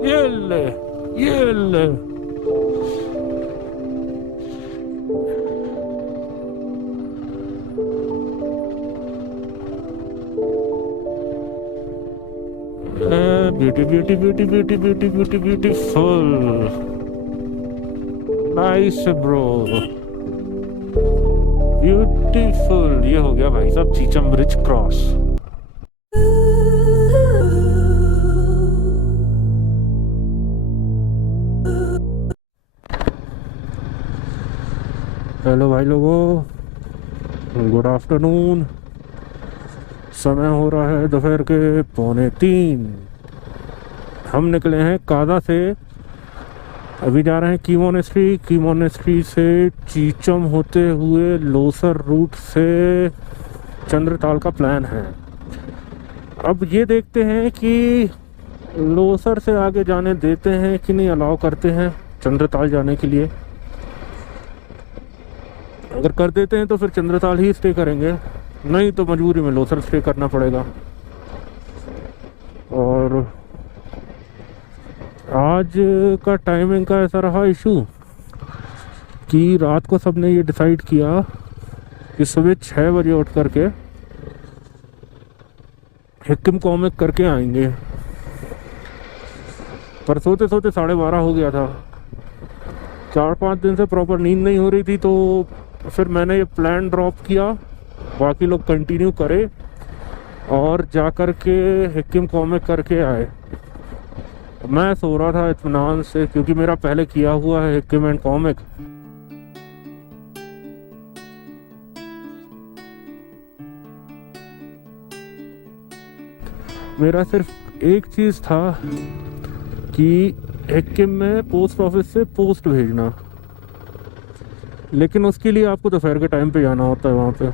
ये ले, ये ले। Beauty beauty beauty beauty beauty beauty beautiful, nice bro, beautiful. ये हो गया भाई साहब चीचम ब्रिज क्रॉस। हेलो भाई लोगों, गुड आफ्टरनून। समय हो रहा है दोपहर के 2:45। हम निकले हैं कादा से, अभी जा रहे हैं की मोनेस्ट्री। की मोनेस्ट्री से चीचम होते हुए लोसर रूट से चंद्रताल का प्लान है। अब ये देखते हैं कि लोसर से आगे जाने देते हैं कि नहीं, अलाउ करते हैं चंद्रताल जाने के लिए। अगर कर देते हैं तो फिर चंद्रताल ही स्टे करेंगे, नहीं तो मजबूरी में लोसर स्टे करना पड़ेगा। और आज का टाइमिंग का ऐसा रहा इशू कि रात को सबने ये डिसाइड किया कि सुबह 6 बजे उठ करके हिक्किम कॉमिक करके आएंगे। पर सोते सोते 12:30 हो गया था। 4-5 दिन से प्रॉपर नींद नहीं हो रही थी, तो फिर मैंने ये प्लान ड्रॉप किया, बाकी लोग कंटिन्यू करे और जा कर के हिक्किम कॉमिक करके आए। मैं सो रहा था इत्मीनान से, क्योंकि मेरा पहले किया हुआ है हिक्किम एंड कॉमिक। मेरा सिर्फ एक चीज़ था कि हिक्किम में पोस्ट ऑफिस से पोस्ट भेजना, लेकिन उसके लिए आपको दोपहर के टाइम पे जाना होता है वहाँ पे।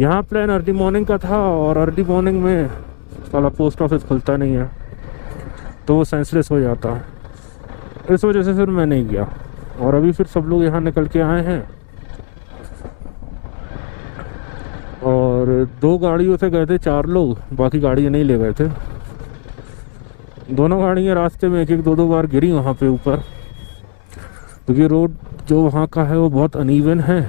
यहाँ प्लान अर्ली मॉर्निंग का था, और अर्ली मॉर्निंग में साला पोस्ट ऑफिस खुलता नहीं है, तो वो सेंसलेस हो जाता है। इस वजह से फिर मैं नहीं गया। और अभी फिर सब लोग यहाँ निकल के आए हैं, और 2 गाड़ियों से गए थे 4 लोग, बाकी गाड़ियाँ नहीं ले गए थे। दोनों गाड़ियाँ रास्ते में 1-2 बार गिरी वहाँ पे ऊपर, क्योंकि रोड जो वहाँ का है वो बहुत अनइवन है,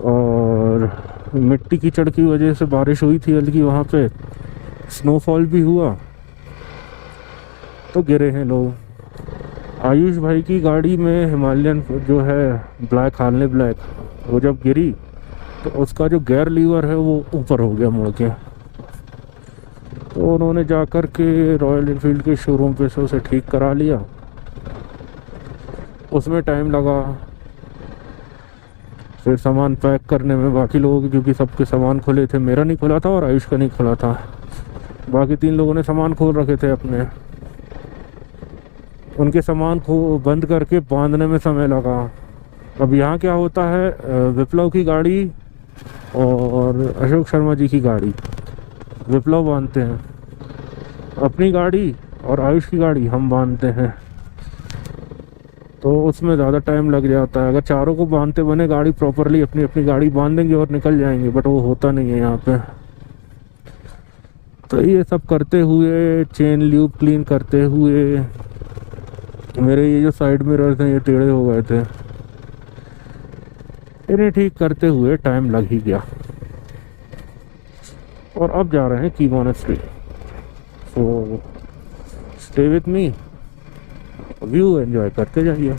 और मिट्टी कीचड़ की वजह से बारिश हुई थी हल्की, वहाँ पे स्नोफॉल भी हुआ, तो गिरे हैं लोग। आयुष भाई की गाड़ी में हिमालयन जो है ब्लैक, हार्ले ब्लैक, वो जब गिरी तो उसका जो गियर लीवर है वो ऊपर हो गया मुड़ के। तो उन्होंने जाकर के रॉयल एनफील्ड के शोरूम पे से उसे ठीक करा लिया। उसमें टाइम लगा, फिर सामान पैक करने में बाकी लोगों के, क्योंकि सबके सामान खुले थे, मेरा नहीं खुला था और आयुष का नहीं खुला था, बाकी 3 लोगों ने सामान खोल रखे थे अपने। उनके सामान को बंद करके बांधने में समय लगा। अब यहाँ क्या होता है, विप्लव की गाड़ी और अशोक शर्मा जी की गाड़ी विप्लव बांधते हैं, अपनी गाड़ी और आयुष की गाड़ी हम बांधते हैं, तो उसमें ज़्यादा टाइम लग जाता है। अगर चारों को बांधते बने गाड़ी प्रॉपरली, अपनी अपनी गाड़ी बांध देंगे और निकल जाएंगे, बट वो होता नहीं है यहाँ पे। तो ये सब करते हुए, चेन ल्यूब क्लीन करते हुए, मेरे ये जो साइड मिरर्स हैं ये टेढ़े हो गए थे, इन्हें ठीक करते हुए टाइम लग ही गया। और अब जा रहे हैं की monastery, so stay with me, view enjoy करते जाइए।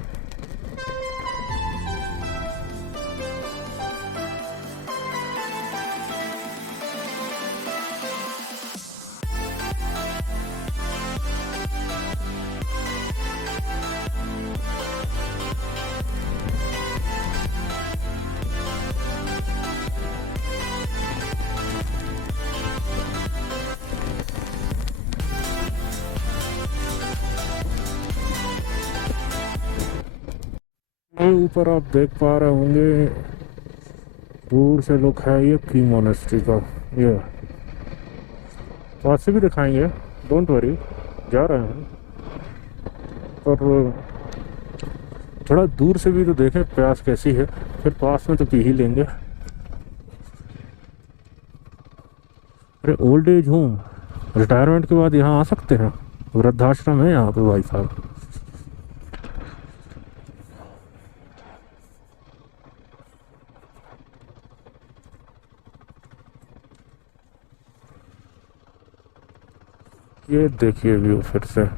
ऊपर आप देख पा रहे होंगे, दूर से लुक है ये की मोनेस्ट्री का। ये पास से भी दिखाएंगे, डोंट वरी, जा रहे हैं, पर थोड़ा दूर से भी तो देखें प्यास कैसी है, फिर पास में तो पी ही लेंगे। अरे ओल्ड एज होम, रिटायरमेंट के बाद यहाँ आ सकते हैं, वृद्धाश्रम है यहाँ पे भाई साहब। ये देखिए व्यू फिर से।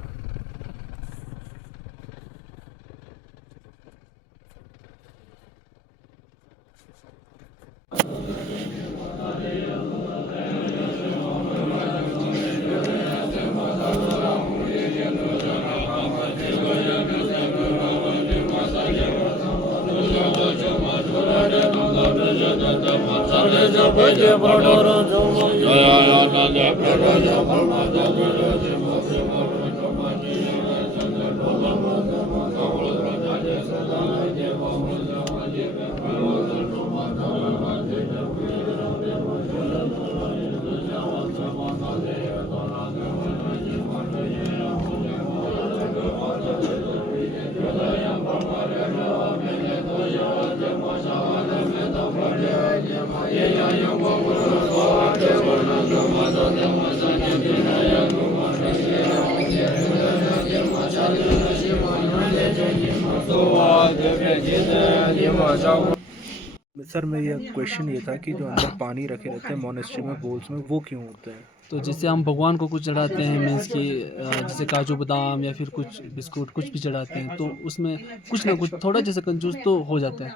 सर मेरा ये क्वेश्चन ये था कि जो अंदर पानी रखे रहते हैं मोनेस्ट्री में बोल्स में, वो क्यों होते हैं? तो जैसे हम भगवान को कुछ चढ़ाते हैं, मीन्स कि जैसे काजू बादाम या फिर कुछ बिस्कुट कुछ भी चढ़ाते हैं, तो उसमें कुछ ना कुछ थोड़ा जैसे कंजूस तो हो जाता है,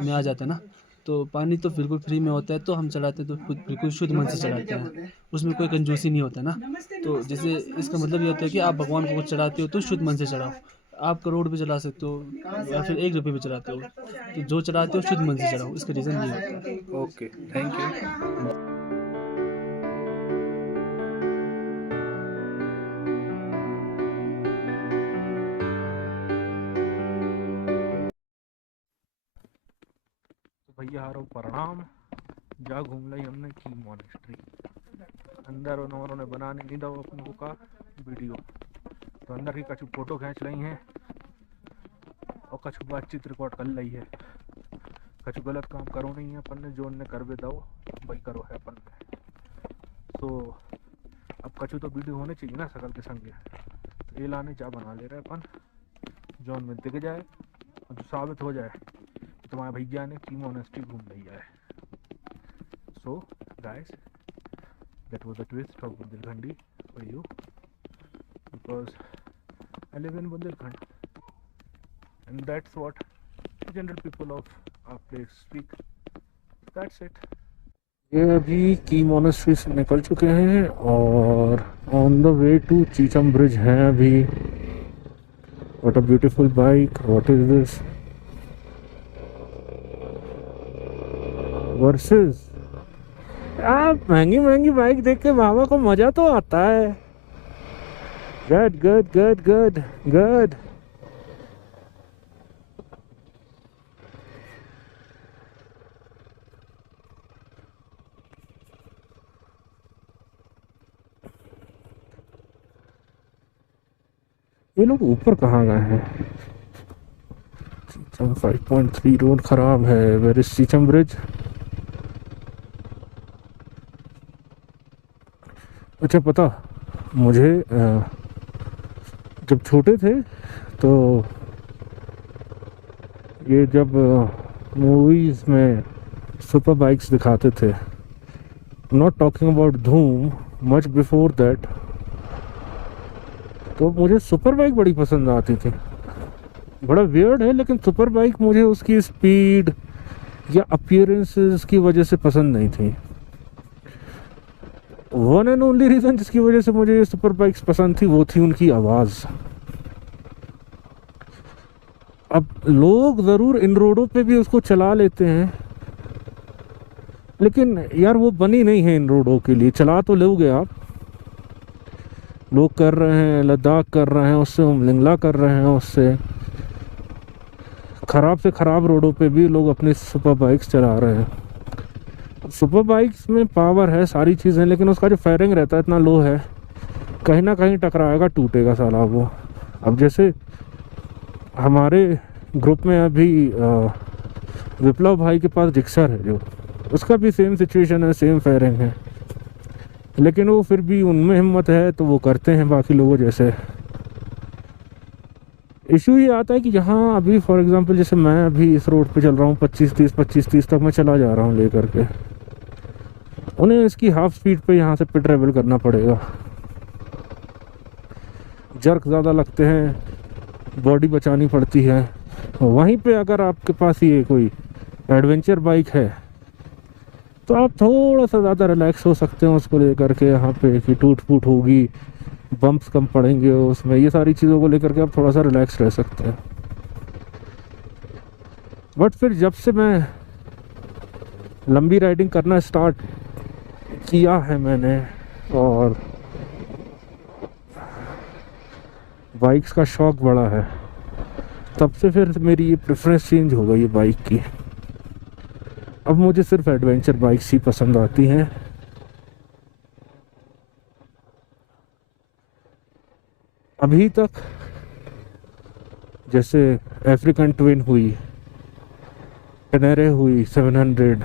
में आ जाता है ना। तो पानी तो बिल्कुल फ्री में होता है, तो हम चढ़ाते हैं तो बिल्कुल शुद्ध मन से चढ़ाते हैं, उसमें कोई कंजूसी नहीं होता ना। तो जैसे इसका मतलब ये होता है कि आप भगवान को कुछ चढ़ाते हो तो शुद्ध मन से चढ़ाओ। आप करोड़ भी चला सकते हो या फिर 1 रुपये भी चलाते हो, तो जो चलाते हो शुद्ध मन से चढ़ाओ, इसका रीज़न ये होता है। Okay, thank you. भैया हारो प्रणाम। जा घूम ली हमने की मॉनेस्ट्री, अंदर उन्होंने बनाने नहीं दो अपने को का वीडियो, तो अंदर की कछु फोटो खींच ली हैं और कछु बातचीत रिकॉर्ड कर ली है। कछु गलत काम करो नहीं है अपन ने, जो उनने कर भी दो वही करो है अपन ने। तो अब कछु तो वीडियो होने चाहिए ना सकल के संगे, तो ये लाने जा बना ले रहे अपन, जो उनमें दिख जाए और जो साबित हो जाए तुम्हारे भैया ने की मॉनेस्ट्री घूम लिया है। So guys, that was a twist of Bundelkhandi for you, because I live in Bundelkhand and that's what general people of our place speak. That's it. ये अभी की मॉनेस्ट्री से निकल चुके हैं और on the way to Chicham bridge हैं अभी। What a beautiful bike, what is this? Versus आप महंगी महंगी बाइक देख के बाबा को मजा तो आता है। Good good good good good. ये लोग ऊपर कहाँ गए हैं? 5.3 रोड खराब है। Where is Chicham bridge? अच्छा पता मुझे, जब छोटे थे तो ये जब मूवीज़ में सुपर बाइक्स दिखाते थे, नॉट टॉकिंग अबाउट धूम, मच बिफोर दैट, तो मुझे सुपर बाइक बड़ी पसंद आती थी। बड़ा वियर्ड है लेकिन सुपर बाइक मुझे उसकी स्पीड या अपीयरेंसेस की वजह से पसंद नहीं थी। वन एंड ओनली रीज़न जिसकी वजह से मुझे ये सुपर बाइक्स पसंद थी वो थी उनकी आवाज़। अब लोग ज़रूर इन रोडों पे भी उसको चला लेते हैं, लेकिन यार वो बनी नहीं है इन रोडों के लिए। चला तो लोगे आप, लोग कर रहे हैं, लद्दाख कर रहे हैं उससे, उमलिंगला कर रहे हैं उससे, ख़राब से ख़राब रोडों पे भी लोग अपनी सुपर बाइक्स चला रहे हैं। सुपर बाइक्स में पावर है, सारी चीज़ें, लेकिन उसका जो फायरिंग रहता है इतना लो है, कहीं ना कहीं टकराएगा, टूटेगा साला वो। अब जैसे हमारे ग्रुप में अभी विप्लव भाई के पास जिक्सर है, जो उसका भी सेम सिचुएशन है, सेम फायरिंग है। लेकिन वो फिर भी उनमें हिम्मत है तो वो करते हैं बाकी लोगों जैसे। इशू ये आता है कि यहाँ अभी फॉर एग्जांपल जैसे मैं अभी इस रोड पे चल रहा हूँ 25-30 तक मैं चला जा रहा हूँ लेकर के, उन्हें इसकी हाफ स्पीड पे यहाँ से ट्रेवल करना पड़ेगा। जर्क ज़्यादा लगते हैं, बॉडी बचानी पड़ती है। वहीं पे अगर आपके पास ये कोई एडवेंचर बाइक है तो आप थोड़ा सा ज़्यादा रिलैक्स हो सकते हैं उसको लेकर के। यहाँ पे कि टूट फूट होगी, बम्प्स कम पड़ेंगे उसमें, ये सारी चीज़ों को लेकर के आप थोड़ा सा रिलैक्स रह सकते हैं। बट फिर जब से मैं लंबी राइडिंग करना स्टार्ट किया है मैंने और बाइक्स का शौक बढ़ा है, तब से फिर मेरी ये प्रेफरेंस चेंज हो गई है बाइक की। अब मुझे सिर्फ एडवेंचर बाइक्स ही पसंद आती हैं। अभी तक जैसे अफ्रीकन ट्विन हुई, टेनेरे हुई 700,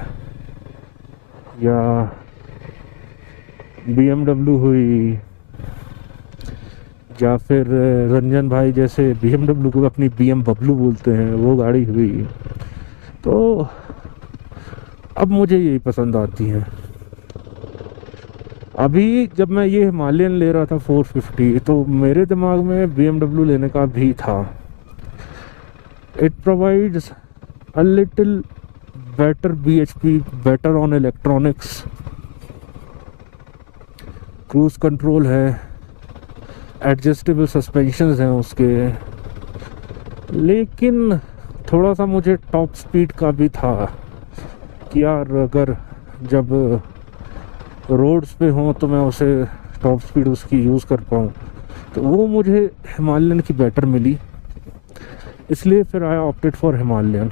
या BMW हुई, या फिर रंजन भाई जैसे BMW को अपनी BM बबलू बोलते हैं, वो गाड़ी हुई, तो अब मुझे यही पसंद आती हैं। अभी जब मैं ये हिमालयन ले रहा था 450 तो मेरे दिमाग में BMW लेने का भी था। It provides a little better BHP, better on electronics, cruise control है, एडजस्टेबल सस्पेंशंस हैं उसके, लेकिन थोड़ा सा मुझे टॉप स्पीड का भी था कि यार अगर जब रोड्स पे हों तो मैं उसे टॉप स्पीड उसकी यूज़ कर पाऊँ, तो वो मुझे हिमालयन की बेटर मिली, इसलिए फिर आई ऑप्टेड फॉर हिमालयन।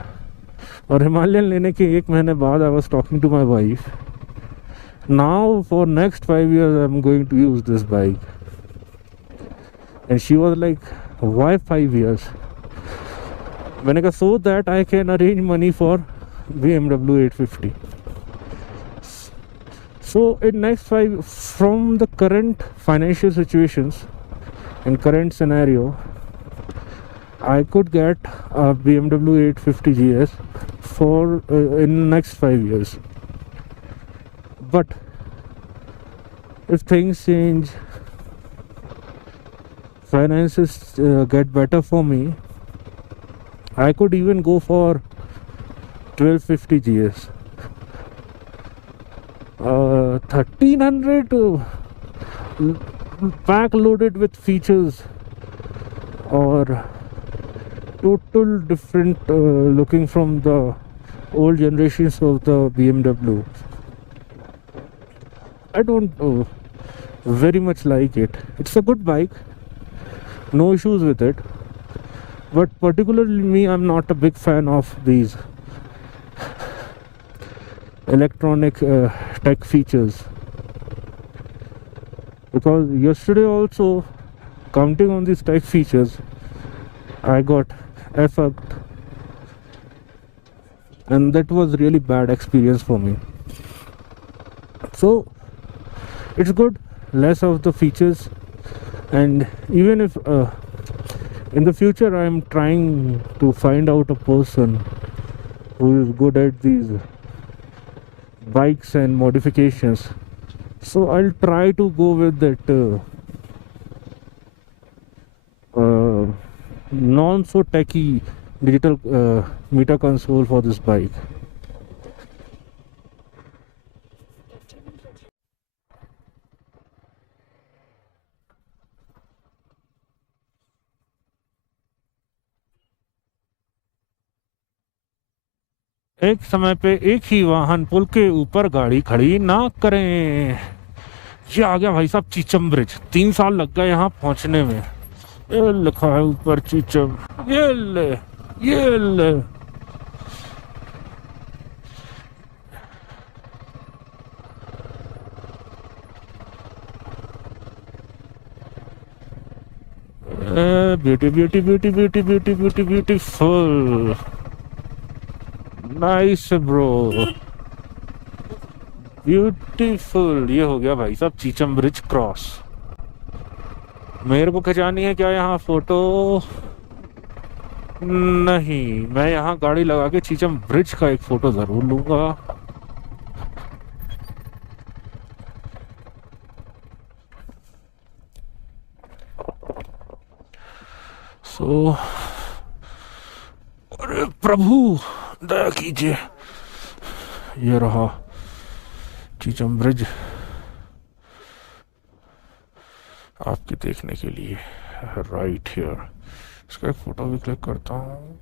और हिमालयन लेने के 1 महीने बाद I was talking to my wife, now for next 5 years I am going to use this bike, and she was like why 5 years? मैंने कहा so that I can arrange money for BMW 850. So in next 5, from the current financial situations and current scenario, I could get a BMW 850 GS for in next 5 years. But if things change, finances get better for me, I could even go for 1250 GS. 1300 pack loaded with features or total different looking from the old generations of the BMW. I don't very much like it. It's a good bike, no issues with it, but particularly me, I'm not a big fan of these electronic tech features, because yesterday also, counting on these tech features, I got fucked, and that was really bad experience for me. So it's good, less of the features, and even if in the future I am trying to find out a person who is good at these bikes and modifications, so I'll try to go with that non so techy digital meter console for this bike. एक समय पे एक ही वाहन पुल के ऊपर गाड़ी खड़ी ना करें। ये आ गया भाई साहब चीचम ब्रिज, 3 साल लग गए यहाँ पहुंचने में। ये लिखा है ऊपर चीचम, ये ले, ये ले। Beauty beauty beauty beauty beauty beauty beautiful, nice bro, beauty beautiful. ये हो गया भाई साहब चीचम ब्रिज क्रॉस। मेरे को खिंचानी है क्या यहाँ फोटो? नहीं, मैं यहाँ गाड़ी लगा के चीचम ब्रिज का एक फोटो जरूर लूंगा। सो अरे प्रभु दया कीजिए, ये रहा चीचम ब्रिज आपके देखने के लिए, राइट हियर। इसका एक फोटो भी क्लिक करता हूँ।